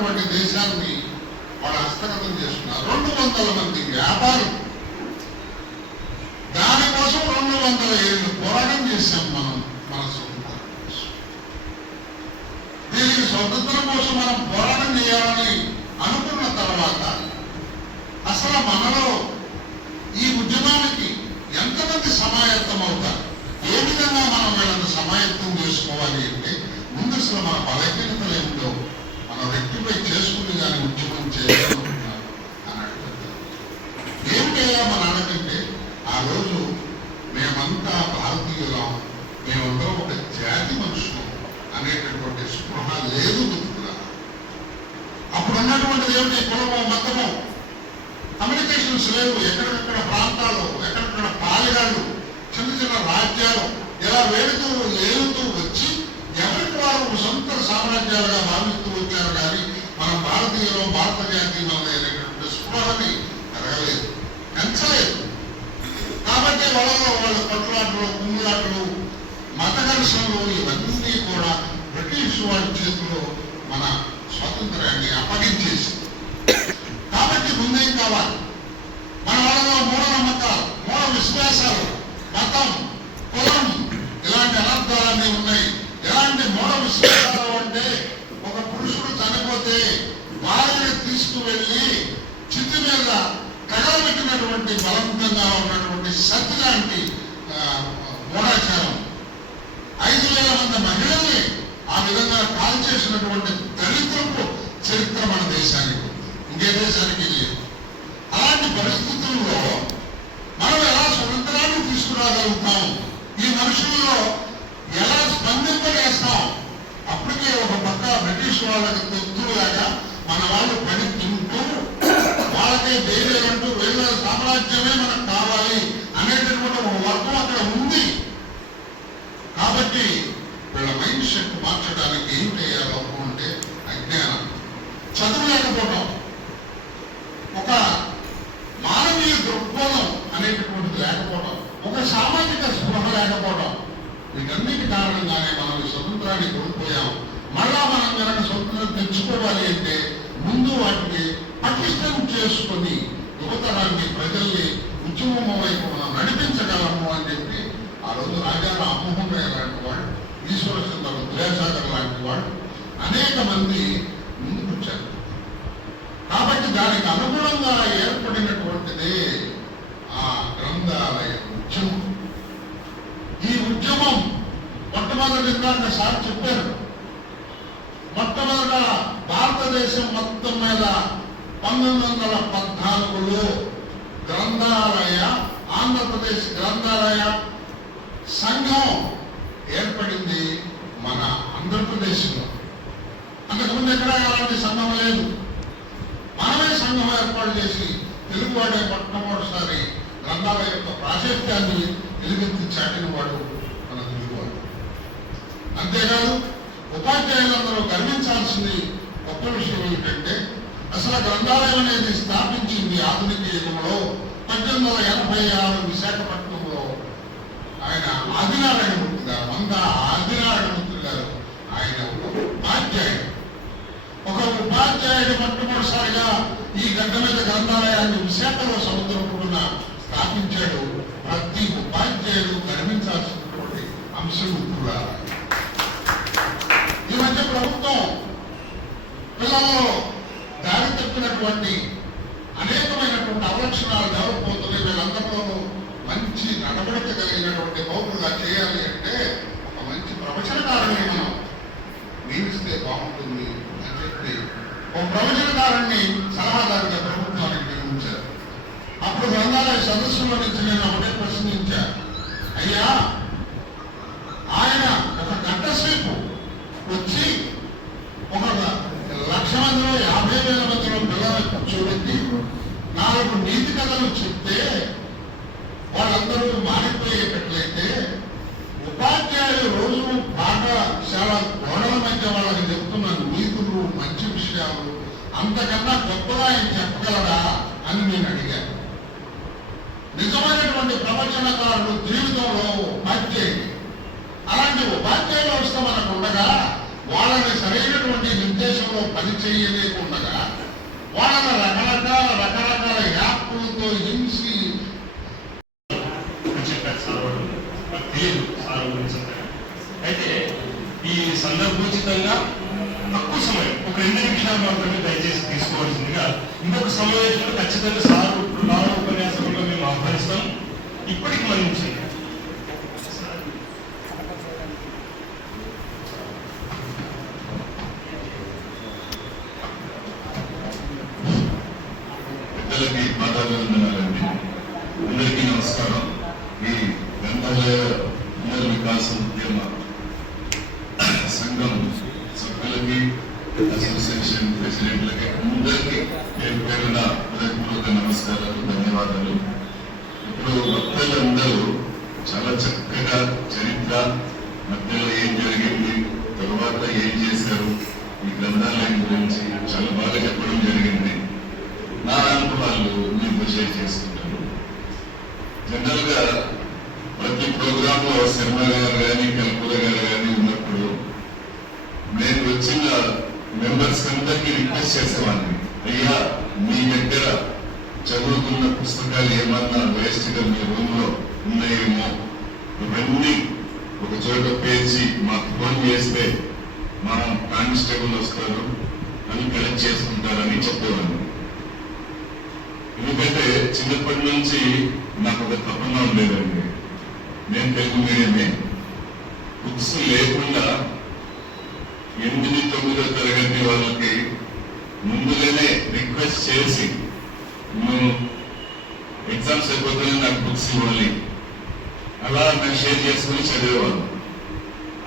ఉన్నటువంటి దేశాన్ని వాళ్ళు హస్తగతం చేస్తున్నారు. రెండు వందల మంది వ్యాపారులు. దానికోసం రెండు వందల ఏళ్ళు పోరాటం చేశాం మనం మన స్వతంత్రం కోసం. దీనికి స్వతంత్రం కోసం మనం పోరాటం చేయాలని అనుకున్న తర్వాత అసలు మనలో ఈ ఉద్యమానికి ఎంతమంది సమాయత్తం అవుతారు ఏ విధంగా మనం వీళ్ళని సమాయత్తం చేసుకోవాలి అంటే ముందు అసలు మన బలహీనతలు ఏమిటో మనం రెక్టిఫై చేసుకుని దాని ఉద్యమం చేయాలనుకుంటున్నారు అని అడుగుతారు ఏమిటయ్యా మన అడగంటే ఆ రోజు మేమంతా భారతీయులం మేమందరం ఒక జాతి మనుషులు అనేటటువంటి స్పృహ లేదు మిత్రులారా. అప్పుడు ఉన్నటువంటిది ఏమిటి? కులము మతము? కమ్యూనికేషన్స్ లేవు ఎక్కడెక్కడ ప్రాంతాలు ఎక్కడెక్కడ పాలిగాళ్ళు చిన్న చిన్న రాజ్యాలు ఇలా వేడుతూ లేలుతూ వచ్చి ఎవరికి వారు సొంత సామ్రాజ్యాలుగా భావిస్తూ భారతీయులు భారత జాతి అనేటువంటి స్పృహని పెరగలేదు పెంచలేదు కాబట్టి వాళ్ళ వాళ్ళ కొట్లాటలు కుమ్ములాటలు మత ఘర్షణలు ఇవన్నీ కూడా బ్రిటిష్ వాళ్ళ చేతిలో మన స్వాతంత్రాన్ని అప్పగించేసి. కాబట్టి ముందేం కావాలి? మన వాళ్ళలో మూఢ నమ్మకాలు మూఢ విశ్వాసాలు మతం కులం ఇలాంటి అనర్థాలన్నీ ఉన్నాయి ఎలాంటి మూఢ విశ్వాసాలు అంటే ఒక పురుషుడు చనిపోతే వారిని తీసుకువెళ్ళి చిత్తి మీద తగలబెట్టినటువంటి బలవంతంగా ఉన్నటువంటి శక్తి లాంటి మూఢాచారం ఐదు వేల మంది మహిళల్ని ఆ విధంగా కాల్ చేసినటువంటి దళితులకు చరిత్ర మన దేశానికి ఇంకే దేశానికి లేదు అలాంటి పరిస్థితుల్లో మనం ఎలా స్వతంత్రాన్ని తీసుకురాగలుగుతాం? ఈ మనుషుల్లో ఎలా స్పందింపజేస్తాం? అప్పటికే ఒక పక్క బ్రిటిష్ వాళ్ళకి తొత్తులాగా మన వాళ్ళు పని తింటూ వాళ్ళకే అంటూ వీళ్ళ సామ్రాజ్యమే మనకు కావాలి అనేటటువంటి ఒక వర్గం అక్కడ ఉంది. కాబట్టి వీళ్ళ మైండ్ సెట్ మార్చడానికి ఏం చేయాలి అంటే అజ్ఞానం చదువు లేకపోవడం ఒక మానవీయ దృక్పథం అనేటటువంటిది లేకపోవడం ఒక సామాజిక స్పృహ లేకపోవడం వీటన్నిటి కారణంగానే మనం ఈ స్వతంత్రాన్ని కోల్పోయాం మళ్ళా మనం కనుక స్వతంత్రం తెచ్చుకోవాలి అంటే ముందు వాటిని పటిష్టం చేసుకొని యువతరాన్ని ప్రజల్ని ఉద్యమం వైపు మనం నడిపించగలము అని చెప్పి ఆ రోజు రాజా రామ్మోహన్ రాయ్ లాంటి వాడు ఈశ్వర చంద్ర విద్యాసాగర్ లాంటి వాడు అనేక మంది ముందుకొచ్చారు. కాబట్టి దానికి అనుగుణంగా ఏర్పడినటువంటిదే ఆ గ్రంథాలయ ఉద్యమం. ఈ ఉద్యమం మొట్టమొదటి ఇందాక సార్ చెప్పారు. మొట్టమొదట భారతదేశం మొత్తం మీద పంతొమ్మిది వందల పద్నాలుగులో గ్రంథాలయ ఆంధ్రప్రదేశ్ గ్రంథాలయ సంఘం ఏర్పడింది మన ఆంధ్రప్రదేశ్లో. అంతకుముందు ఎక్కడ అలాంటి సంఘం లేదు. మనమే సంఘం ఏర్పాటు చేసి తెలుగువాడే మొట్టమొదటిసారి గ్రంథాల యొక్క ప్రాశస్త్యాన్ని వెలుగెత్తి చాటిన వాడు మన తెలుగువాడు. అంతేకాదు ఉపాధ్యాయులందరూ గర్వించాల్సింది గొప్ప విషయం ఏమిటంటే అసలు గ్రంథాలయం అనేది స్థాపించింది ఆధునిక యుగంలో పద్దెనిమిది వందల ఎనభై ఆరు విశాఖపట్నంలో. ఆయన ఆదినారాయణమూర్తి గారు వంద ఆదినారాయణమూర్తి గారు ఆయన ఒక ఉపాధ్యాయుడు. ఒక ఉపాధ్యాయుడు మొట్టమొదటిసారిగా ఈ గడ్డ మీద గ్రంథాలయాన్ని విశాఖలో సముద్రపుడున స్థాపించాడు. ప్రతి ఉపాధ్యాయుడు గర్వించాల్సినటువంటి అంశం కూడా. ఈ మధ్య ప్రభుత్వం పిల్లల్లో దారి అనేకమైనటువంటి అవలక్షణాలు డెవలప్ అవుతున్నాయి వీళ్ళందరిలోనూ మంచి నడవడిక కలిగినటువంటి పౌరులుగా చేయాలి అంటే ఒక మంచి ప్రవచనకారుని మనం నియమిస్తే బాగుంటుంది అని చెప్పి ఒక ప్రవచనకారుణ్ణి సలహాదారుగా ప్రభుత్వానికి నియమించారు. అప్పుడు గ్రంథాలయ సదస్సులో నుంచి నేను ఒకటే ప్రశ్నించాను. అయ్యా ఆయన ఒక గంట సేపు వచ్చి ఒక లక్ష మందిలో యాభై వేల మందిలో పిల్లలు కూర్చోబెట్టి నాలుగు నీతి కథలు చెప్తే వాళ్ళందరూ మారిపోయేటట్లయితే ఉపాధ్యాయులు రోజు పాఠశాల గోడల మధ్య వాళ్ళకి చెప్తున్న నీతులు మంచి అంతకన్నా గొప్పగా ఆయన చెప్పగలరా అని నేను అడిగాను. నిజమైనటువంటి ప్రవచనకారులు జీవితంలో ఉపాధ్యాయులు అలాంటి ఉపాధ్యాయుల వ్యవస్థ మనకు ఉండగా వాళ్ళని సరైనటువంటి నిర్దేశంలో పని చేయలేకుండా వాళ్ళని రకరకాల రకరకాల యాప్లతో హింసి అయితే ఈ సందర్భోచితంగా ఇప్పుడు ఎన్ని విషయాలు మాత్రమే దయచేసి తీసుకోవాల్సిందిగా ఇంకొక సమావేశంలో ఖచ్చితంగా సార్ నాలుగు ఉపన్యాసంలో మేము ఆహ్వానిస్తాం. ఇప్పటికి మంచి పెద్దలకి పాదాభివందనాలండి అందరికీ నమస్కారం ఈ గ్రంథాలయ పునర్ వికాస ఉద్యమ సంఘం సభ్యులకి అసోసియేషన్ ప్రెసిడెంట్లకి అందరికీ పేరు పేరున హృదయపూర్వక నమస్కారాలు ధన్యవాదాలు ఇప్పుడు భక్తులందరూ చాలా చక్కగా చరిత్ర మధ్యలో ఏం జరిగింది తర్వాత ఏం చేశారు ఈ గ్రంథాలయం గురించి చాలా బాగా చెప్పడం జరిగింది. నా అనుభవాలు మీకు షేర్ చేసుకుంటాను. జనరల్గా ప్రతి ప్రోగ్రామ్లో శర్మ గారు కానీ కల్పూర గారు కానీ ఉన్నప్పుడు నేను వచ్చిన మెంబర్స్ అందరికీ రిక్వెస్ట్ చేసేవాడిని. అయ్యా మీ దగ్గర చదువుకున్న పుస్తకాలు ఏమన్నా వేస్ట్గా మీ రూమ్లో ఉన్నాయేమో ఇవన్నీ ఒక చోట పేర్చి మాకు ఫోన్ చేస్తే మా కానిస్టేబుల్ వస్తారు అని కలెక్ట్ చేసుకుంటారని చెప్పేవాడిని ఎందుకంటే చిన్నప్పటి నుంచి నాకు ఒక తపన ఉండేదండి. నేను తెలుగు మీడియమే బుక్స్ లేకుండా ఎనిమిది తొమ్మిదో తరగతి వాళ్ళకి ముందుగానే రిక్వెస్ట్ చేసి నువ్వు ఎగ్జామ్స్ అయిపోతేనే నాకు బుక్స్ ఇవ్వాలి. అలా నేను షేర్ చేసుకుని చదివేవాళ్ళు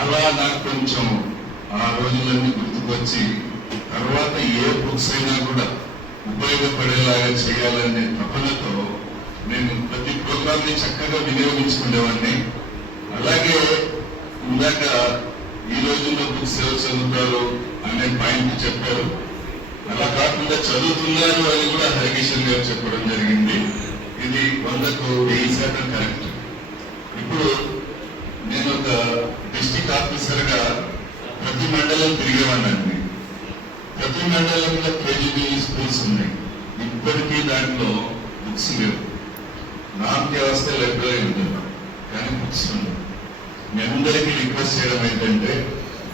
అలా నాకు కొంచెం ఆ రోజులన్నీ గుర్తుకొచ్చి తర్వాత ఏ బుక్స్ అయినా కూడా ఉపయోగపడేలాగా చేయాలనే తపనతో నేను ప్రతి ప్రోగ్రామ్ని చక్కగా వినియోగించుకునేవాడిని. అలాగే ఇందాక ఈ రోజుల్లో బుక్స్ ఎవరు చదువుతారు అనే పాయింట్ చెప్పారు. అలా కాకుండా చదువుతున్నారు అని కూడా హరికిషన్ గారు చెప్పడం జరిగింది. ఇది వందకు వెయ్యి శాతం కరెక్ట్ ఇప్పుడు నేను ఒక డిస్టిక్ ఆఫీసర్గా ప్రతి మండలం తిరిగేవాడినండి. ప్రతి మండలంలో కేజీబీ స్కూల్స్ ఉన్నాయి. ఇప్పటికీ దాంట్లో బుక్స్ లేవు. నామకి వ్యవస్థ లైబ్రరీ ఉంటుంది కానీ బుక్స్ ఉండవు మీ అందరికీ రిక్వెస్ట్ చేయడం ఏంటంటే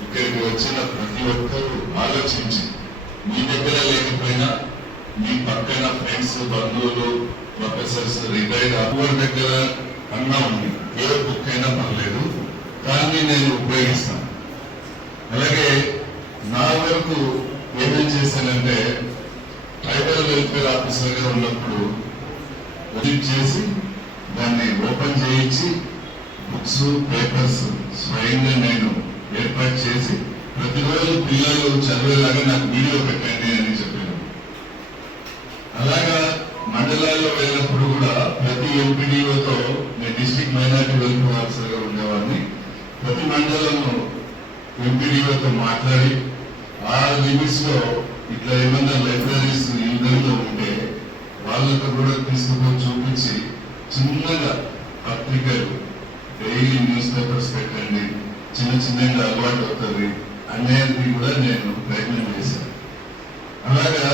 ఇక్కడికి వచ్చిన ప్రతి ఒక్కరూ ఆలోచించి మీ దగ్గర లేకపోయినా మీ పక్కన ఫ్రెండ్స్ బంధువులు ప్రొఫెసర్స్ రిటైర్డ్ అవ్వర్ దగ్గర అన్నా ఉంది ఏదో బుక్ అయినా పర్లేదు దాన్ని నేను ఉపయోగిస్తాను. అలాగే నా వరకు ఏమేం చేశానంటే ట్రైబల్ వెల్ఫేర్ ఆఫీసర్గా ఉన్నప్పుడు విజిట్ చేసి దాన్ని ఓపెన్ చేయించి బుక్స్ పేపర్స్ స్వయంగా నేను ఏర్పాటు చేసి ప్రతిరోజు పిల్లలు చదివేలాగా నాకు వీడియో పెట్టండి అని చెప్పాను. అలాగా మండలాల్లో వెళ్ళినప్పుడు ఎంపీడీఓతో నేను డిస్ట్రిక్ట్ మైనార్టీ వెల్ఫేర్ ఆఫీసర్గా ఉండేవాడిని. ప్రతి మండలంలో ఎంపీడీఓతో మాట్లాడి ఆ లిమిట్స్లో ఇట్లా ఏమైనా లైబ్రరీస్ ఇళ్ళలో ఉంటే వాళ్ళతో కూడా తీసుకుని చూపించి చిన్నగా పత్రికలు డైలీ న్యూస్ పేపర్స్ పెట్టండి చిన్న చిన్నగా అలవాటు అవుతుంది అనేది కూడా నేను ప్రయత్నం చేశాను. అలాగా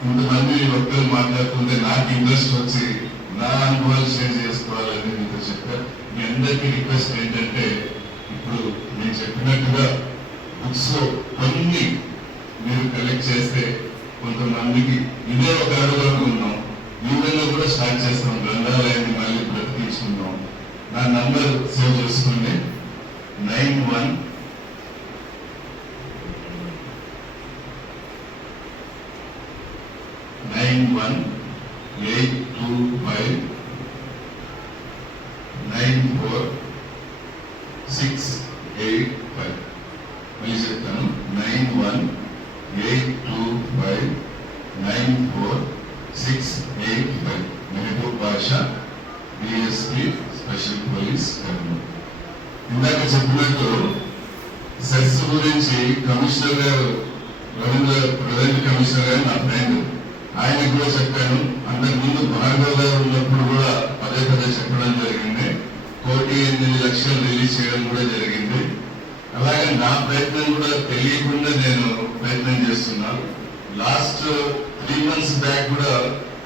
కొంతమంది ఒక్కరు మాట్లాడుతుంటే నాకు ఇంట్రెస్ట్ వచ్చి నా అనుభవాలు షేర్ చేసుకోవాలని మీతో చెప్పారు. మీ అందరికీ రిక్వెస్ట్ ఏంటంటే ఇప్పుడు నేను చెప్పినట్టుగా బుక్స్ కొన్ని మీరు కలెక్ట్ చేస్తే కొంతమందికి ఇదే ఒక అడుగులో ఉన్నాం. ఈ కూడా స్టార్ట్ చేస్తాం. గ్రంథాలయాన్ని మళ్ళీ బ్రతికించుకుందాం. నా నంబర్ సేవ్ చేసుకోండి. Nine one nine one eight two five nine four six eight five మళ్ళీ చెప్తాను nine one eight two five nine four six eight five Mahaboob Basha DSP special police Kurnool ఇందాక చెప్పినట్టు cess గురించి commissioner గారు రవీంద్ర ప్రధాన commissioner గారు నా friend ఆయనకు కూడా చెప్పాను అంతకుముందు భార్గవ్ గారు ఉన్నప్పుడు కూడా పదే పదే చెప్పడం జరిగింది కోటి ఎనిమిది లక్షలు రిలీజ్ చేయడం కూడా జరిగింది అలాగే నా ప్రయత్నం కూడా తెలియకుండా నేను ప్రయత్నం చేస్తున్నా లాస్ట్ త్రీ మంత్స్ బ్యాక్ కూడా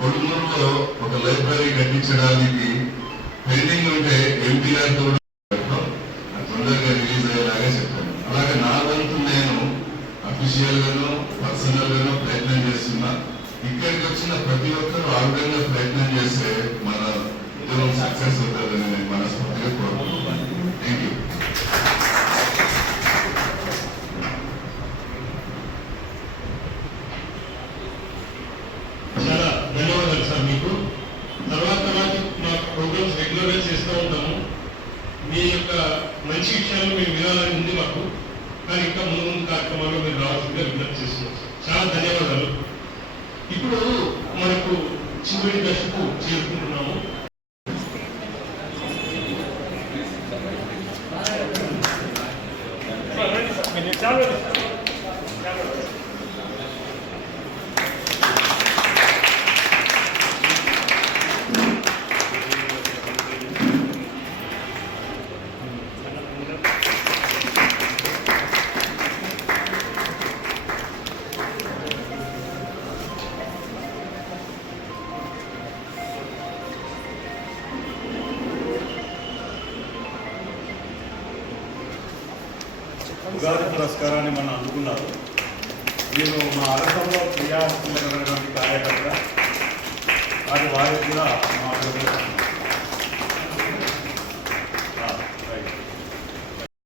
కొడుమూరులో ఒక లైబ్రరీ కట్టించడానికి పెండింగ్ ఉంటే ఎంపీ అది తొందరగా రిలీజ్ అయ్యేలాగా చెప్పాను అలాగే నా వంతు నేను అఫీషియల్ గాను పర్సనల్ గాను ప్రయత్నం చేస్తున్నా. ఇక్కడికి వచ్చిన ప్రతి ఒక్కరు ఆ విధంగా ప్రయత్నం చేస్తే మన ఉద్యోగం సక్సెస్ అవుతుందని నేను మనస్ఫూర్తిగా కోరుకుంటున్నాను. థ్యాంక్ యూ చాలా ధన్యవాదాలు సార్ మీకు తర్వాత తర్వాత మా ప్రోగ్రామ్స్ రెగ్యులర్గా చేస్తూ ఉంటాము మీ యొక్క మంచి విషయాలు మేము వినాలని ఉంది మాకు. కానీ ఇంకా ముందు ముందు కార్యక్రమాల్లో మీరు రావాల్సిందిగా విజ్ఞప్తి చేస్తున్నాం. చాలా ధన్యవాదాలు. ఇప్పుడు మనకు చివరి దశకు చేరుకుంటున్నాము. చాలా ఉగాది పురస్కారాన్ని మనం అందుకున్నారు. నేను మా అరసంలో క్రియాత్మకమైనటువంటి కార్యకర్త అది వారికి కూడా మా